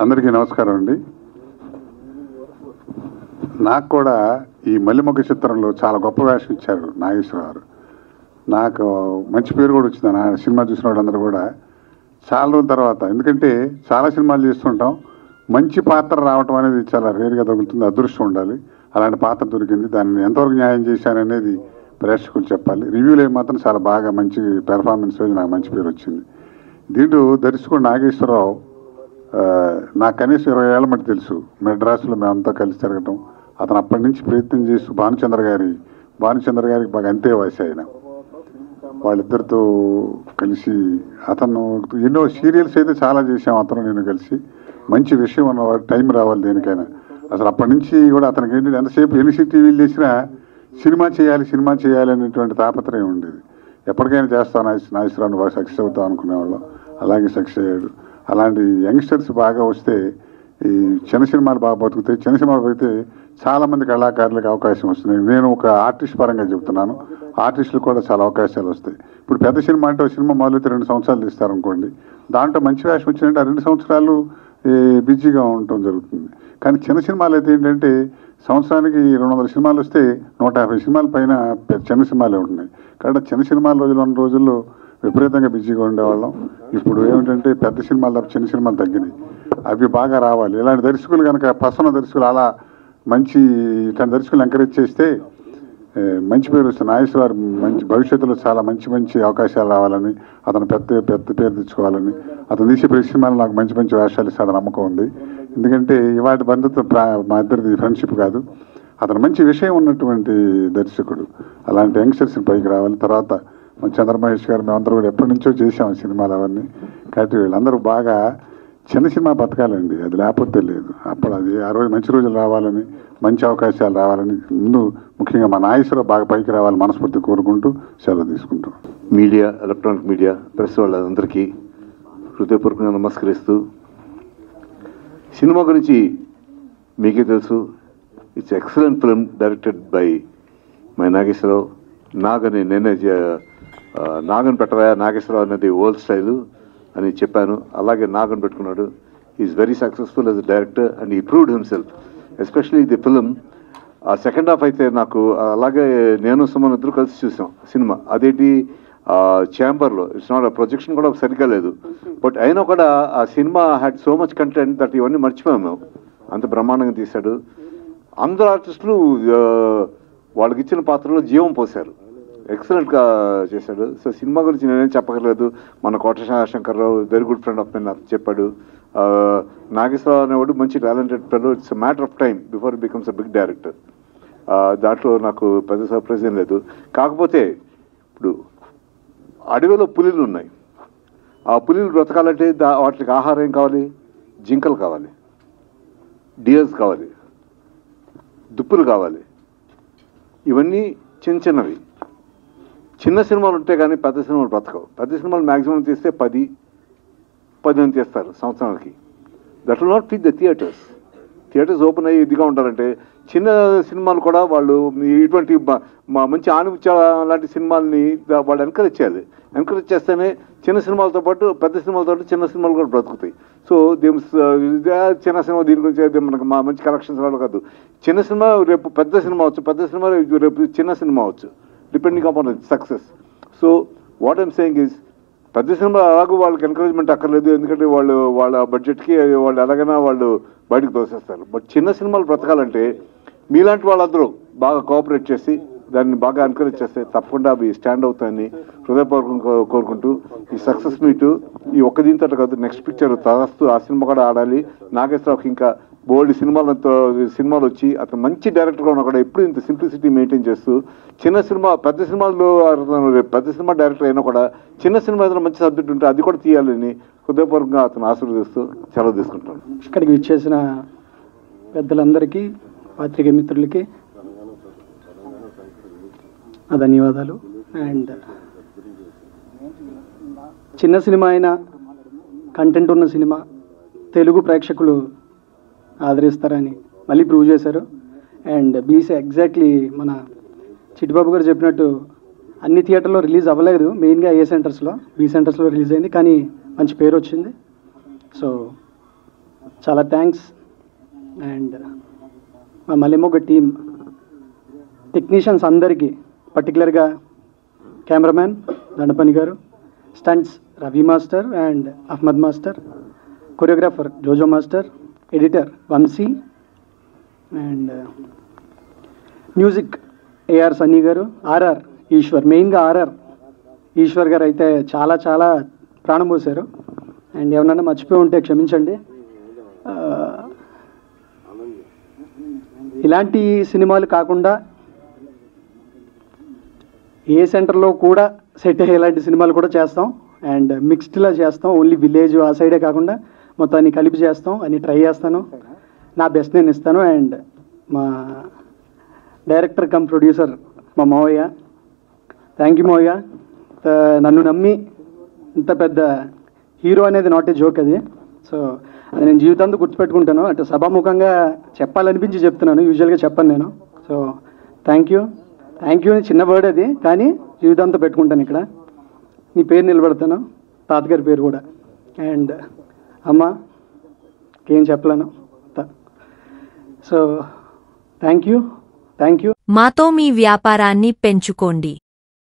అందరికీ నమస్కారం అండి. నాకు కూడా ఈ మల్లిమొగ్గ చిత్రంలో చాలా గొప్ప వేషం ఇచ్చారు నాగేశ్వరరావు గారు. నాకు మంచి పేరు కూడా వచ్చింది. నా సినిమా చూసిన వాళ్ళందరూ కూడా చాలా రోజుల తర్వాత, ఎందుకంటే చాలా సినిమాలు చేస్తుంటాం, మంచి పాత్ర రావటం అనేది చాలా రేరుగా తగులుతుంది, అదృష్టం ఉండాలి. అలాంటి పాత్ర దొరికింది. దాన్ని ఎంతవరకు న్యాయం చేశాననేది ప్రేక్షకులు చెప్పాలి. రివ్యూలో మాత్రం చాలా బాగా మంచి పెర్ఫార్మెన్స్ నాకు మంచి పేరు వచ్చింది. దీంట్లో దర్శకుడు నాగేశ్వరరావు నాకు కనీసం 20 ఏళ్ళ మట్టి తెలుసు. మెడ్రాస్లో మేమంతా కలిసి తిరగటం, అతను అప్పటి నుంచి ప్రయత్నం చేస్తూ భానుచంద్ర గారికి బాగా అంతే వయసు ఆయన. వాళ్ళిద్దరితో కలిసి అతను ఎన్నో సీరియల్స్ అయితే చాలా చేసాం అతను నేను కలిసి. మంచి విషయం ఉన్నవాడు, టైం రావాలి దేనికైనా. అసలు అప్పటి నుంచి కూడా అతనికి ఏంటంటే ఎంతసేపు ఎన్సీ టీవీలు చేసినా సినిమా చేయాలి అనేటువంటి తాపత్రయం ఉండేది. ఎప్పటికైనా చేస్తాను నాగేశ్వరరావు బాగా సక్సెస్ అవుతాం అనుకునేవాళ్ళం. అలాగే సక్సెస్ అయ్యాడు. అలాంటి యంగ్స్టర్స్ బాగా వస్తే ఈ చిన్న సినిమాలు బాగా బతుకుతాయి. చిన్న సినిమాలు అయితే చాలామంది కళాకారులకు అవకాశం వస్తున్నాయి. నేను ఒక ఆర్టిస్ట్ పరంగా చెబుతున్నాను, ఆర్టిస్టులకు కూడా చాలా అవకాశాలు వస్తాయి. ఇప్పుడు పెద్ద సినిమా అంటే సినిమా మొదలైతే 2 సంవత్సరాలు తీస్తారనుకోండి, దాంట్లో మంచి వేషం వచ్చిందంటే ఆ 2 సంవత్సరాలు బిజీగా ఉండటం జరుగుతుంది. కానీ చిన్న సినిమాలు అయితే ఏంటంటే సంవత్సరానికి 200 సినిమాలు వస్తే 150 సినిమాల పైన చిన్న సినిమాలే ఉంటున్నాయి. కాబట్టి చిన్న సినిమాల ఉన్న రోజుల్లో విపరీతంగా బిజీగా ఉండేవాళ్ళం. ఇప్పుడు ఏమిటంటే పెద్ద సినిమాలు తప్ప చిన్న సినిమాలు తగ్గినాయి. అవి బాగా రావాలి. ఇలాంటి దర్శకులు కనుక పసన్న దర్శకులు అలా ఇట్లాంటి దర్శకులు ఎంకరేజ్ చేస్తే మంచి పేరు వస్తుంది. నాగేశ్వరరావు మంచి భవిష్యత్తులో చాలా మంచి అవకాశాలు రావాలని, అతను పెద్ద పేరు తెచ్చుకోవాలని, అతను తీసే ప్రతి సినిమాలు నాకు మంచి వేషాలు ఇస్తాడని నమ్మకం ఉంది. ఎందుకంటే ఇవాటి బంధుత్వం మా ఇద్దరిది ఫ్రెండ్షిప్ కాదు. అతను మంచి విషయం ఉన్నటువంటి దర్శకుడు. అలాంటి యంగ్స్టర్స్ని పైకి రావాలి. తర్వాత చంద్రమహేష్ గారు మేమందరూ కూడా ఎప్పటి నుంచో చేసాం సినిమాలు అవన్నీ. కాబట్టి వీళ్ళందరూ బాగా చిన్న సినిమా బతకాలండి, అది లేకపోతే లేదు. అప్పుడు అది ఆ రోజు మంచి రోజులు రావాలని, మంచి అవకాశాలు రావాలని, ముందు ముఖ్యంగా మా నాగేశ్వరరావు బాగా పైకి రావాలని మనస్ఫూర్తి కోరుకుంటూ సెలవు తీసుకుంటాం. మీడియా, ఎలక్ట్రానిక్ మీడియా, ప్రెస్ వాళ్ళందరికీ హృదయపూర్వకంగా నమస్కరిస్తూ, సినిమా గురించి మీకే తెలుసు. It's excellent film directed by my Nageswararao. నేనే నాగన్ పెట్టరా నాగేశ్వరరావు అనేది ఓల్డ్ స్టైలు అని చెప్పాను. అలాగే నాగన్ పెట్టుకున్నాడు. Is very successful as a director and he proved himself, especially the film. ఆ సెకండ్ హాఫ్ అయితే నాకు అలాగే నేను సుమన్ ఇద్దరు కలిసి చూసాం సినిమా. అదేంటి ఛాంబర్లో, ఇట్స్ నాట్ ప్రొజెక్షన్ కూడా సరిగ్గా లేదు. బట్ అయినా కూడా ఆ cinema had so much content that ఇవన్నీ మర్చిపోయాము మేము. అంత బ్రహ్మాండంగా తీశాడు. అందరు ఆర్టిస్టులు వాళ్ళకి ఇచ్చిన పాత్రలో జీవం పోశారు. ఎక్సలెంట్గా చేశాడు. సో సినిమా గురించి నేనేం చెప్పగలేదు. మన Kota Shankar Rao very good friend of mine చెప్పాడు. నాగేశ్వరరావు అనేవాడు మంచి talented fellow. It's matter of time before becomes a big director. దాంట్లో నాకు పెద్ద సర్ప్రైజ్ ఏం లేదు. కాకపోతే ఇప్పుడు అడవిలో పులిలు ఉన్నాయి. ఆ పులిలు బ్రతకాలంటే వాటికి ఆహారం ఏం కావాలి? జింకలు కావాలి, డియర్స్ కావాలి, దుప్పులు కావాలి. ఇవన్నీ చిన్నవి. చిన్న సినిమాలు ఉంటే కానీ పెద్ద సినిమాలు బ్రతకవు. పెద్ద సినిమాలు మ్యాక్సిమం తీస్తే 10 తీస్తారు సంవత్సరానికి. That will not fit the theatres open అయ్యి ఇదిగా ఉంటారంటే చిన్న సినిమాలు కూడా వాళ్ళు ఇటువంటి మంచి ఆణిముత్య లాంటి సినిమాల్ని వాళ్ళు ఎంకరేజ్ చేయాలి. ఎంకరేజ్ చేస్తేనే చిన్న సినిమాలతో పాటు పెద్ద సినిమాలతో పాటు చిన్న సినిమాలు కూడా బ్రతుకుతాయి. సో చిన్న సినిమా దీని గురించి మనకు మంచి కలెక్షన్స్ రావడం కాదు. చిన్న సినిమా రేపు పెద్ద సినిమా అవచ్చు, పెద్ద సినిమా రేపు చిన్న సినిమా అవచ్చు, depending upon success. So what I'm saying is, పెద్ద సినిమా అలాగూ వాళ్ళకి ఎంకరేజ్మెంట్ అక్కర్లేదు. ఎందుకంటే వాళ్ళ బడ్జెట్కి వాళ్ళు ఎలాగైనా వాళ్ళు బయటకు తోసేస్తారు. బట్ చిన్న సినిమాలు బ్రతకాలంటే మీలాంటి వాళ్ళందరూ బాగా కోఆపరేట్ చేసి దాన్ని బాగా ఎంకరేజ్ చేస్తే తప్పకుండా అవి స్టాండ్ అవుతాయని హృదయపూర్వకంగా కోరుకుంటూ, ఈ సక్సెస్ మీటు ఈ ఒక్క దీంతో కాదు, నెక్స్ట్ పిక్చర్ తరస్తూ ఆ సినిమా కూడా ఆడాలి. నాగేశ్వరరావుకి ఇంకా బోల్డ్ సినిమాలు వచ్చి అతను మంచి డైరెక్టర్గా ఉన్నా కూడా ఎప్పుడు ఇంత సింప్లిసిటీ మెయింటైన్ చేస్తూ పెద్ద సినిమాల్లో పెద్ద సినిమా డైరెక్టర్ అయినా కూడా చిన్న సినిమా ఏదైనా మంచి సబ్జెక్ట్ ఉంటే అది కూడా తీయాలని హృదయపూర్వకంగా అతను ఆశీర్వదిస్తూ సెలవు తీసుకుంటాను. ఇక్కడికి విచ్చేసిన పెద్దలందరికీ, పాత్రికేయ మిత్రులకి ధన్యవాదాలు. అండ్ చిన్న సినిమా అయినా కంటెంట్ ఉన్న సినిమా తెలుగు ప్రేక్షకులు ఆదరిస్తారని మళ్ళీ ప్రూవ్ చేశారు. అండ్ ఎగ్జాక్ట్లీ మన చిట్టిబాబు గారు చెప్పినట్టు అన్ని థియేటర్లో రిలీజ్ అవ్వలేదు, మెయిన్గా బి సెంటర్స్లో రిలీజ్ అయింది. కానీ మంచి పేరు వచ్చింది. సో చాలా థ్యాంక్స్. అండ్ మా మల్లెమొగ్గ టీం టెక్నీషియన్స్ అందరికీ, పర్టికులర్గా కెమెరామ్యాన్ దండపని గారు, stunts Ravi master and Ahmed master, choreographer Jojo master, editor Vamsi, and music AR Sunny గారు, ఆర్ఆర్ ఈశ్వర్, మెయిన్గా ఆర్ఆర్ ఈశ్వర్ గారు అయితే చాలా చాలా ప్రాణం పోశారు. అండ్ ఏమన్నా మర్చిపోయి ఉంటే క్షమించండి. ఇలాంటి సినిమాలు కాకుండా ఏ సెంటర్లో కూడా సెట్ అయ్యే ఇలాంటి సినిమాలు కూడా చేస్తాం. అండ్ మిక్స్డ్లా చేస్తాం, ఓన్లీ విలేజ్ ఆ సైడే కాకుండా మొత్తాన్ని కలిపి చేస్తాం అని ట్రై చేస్తాను. నా బెస్ట్ నేను ఇస్తాను. అండ్ మా డైరెక్టర్ కమ్ ప్రొడ్యూసర్ మా మావయ్య, థ్యాంక్ యూ మావయ్య. నన్ను నమ్మి ఇంత పెద్ద హీరో అనేది నాట్ ఏ జోక్ అది. సో అది నేను జీవితాంతం గుర్తుపెట్టుకుంటాను. అంటే సభాముఖంగా చెప్పాలనిపించి చెప్తున్నాను, యూజువల్గా చెప్పను నేను. సో థ్యాంక్ యూ అని చిన్న వర్డ్ అది, కానీ జీవితాంతం పెట్టుకుంటాను. ఇక్కడ నీ పేరు నిలబెడతాను, తాతగారి పేరు కూడా. అండ్ అమ్మ ఏం చెప్పలేను. So thank you. మాతో మీ వ్యాపారాన్ని పెంచుకోండి.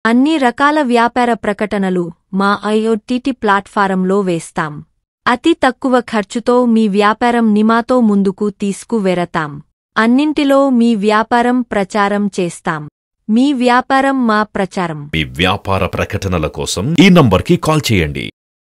అన్ని రకాల వ్యాపార ప్రకటనలు మా IOTT ప్లాట్ఫారంలో వేస్తాం. అతి తక్కువ ఖర్చుతో మీ వ్యాపారం నిమాతో ముందుకు తీసుకువెరతాం. అన్నింటిలో మీ వ్యాపారం ప్రచారం చేస్తాం. మీ వ్యాపారం మా ప్రచారం. మీ వ్యాపార ప్రకటనల కోసం ఈ నంబర్కి కాల్ చేయండి.